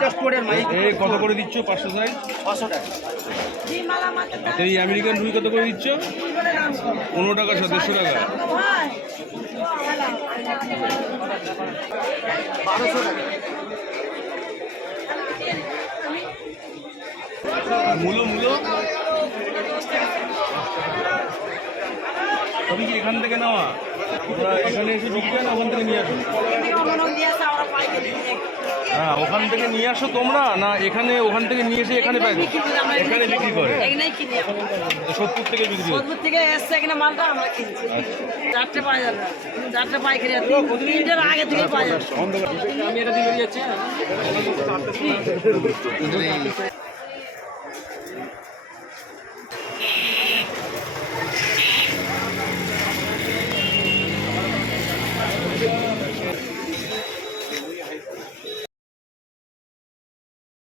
Latest কোডের mic এই কত করে দিচ্ছ? পাঁচশো সাইজ ছশো টাকা। তো এই আমেরিকান রুই কত করে দিচ্ছ? পনেরো টাকা শো দেড়শো টাকা। মূলো মূলো? সবই কি এখান থেকে নেওয়া? এখানে এসে বিক্রি না? ওখান থেকে নিয়ে আসো। হ্যাঁ ওখান থেকে নিয়ে আসো তোমরা না এখানে ওখান থেকে নিয়ে এসে এখানে পাই এখানে বিক্রি করে। সত্তর থেকে বিক্রি সদপুর থেকে এসছে এখানে মালটা আমরা কিনছি। চারটে পাওয়া যাবে চারটে পাইকারি তিনটের আগে থেকে পাওয়া যাবে আমি এটা দিয়ে যাচ্ছি।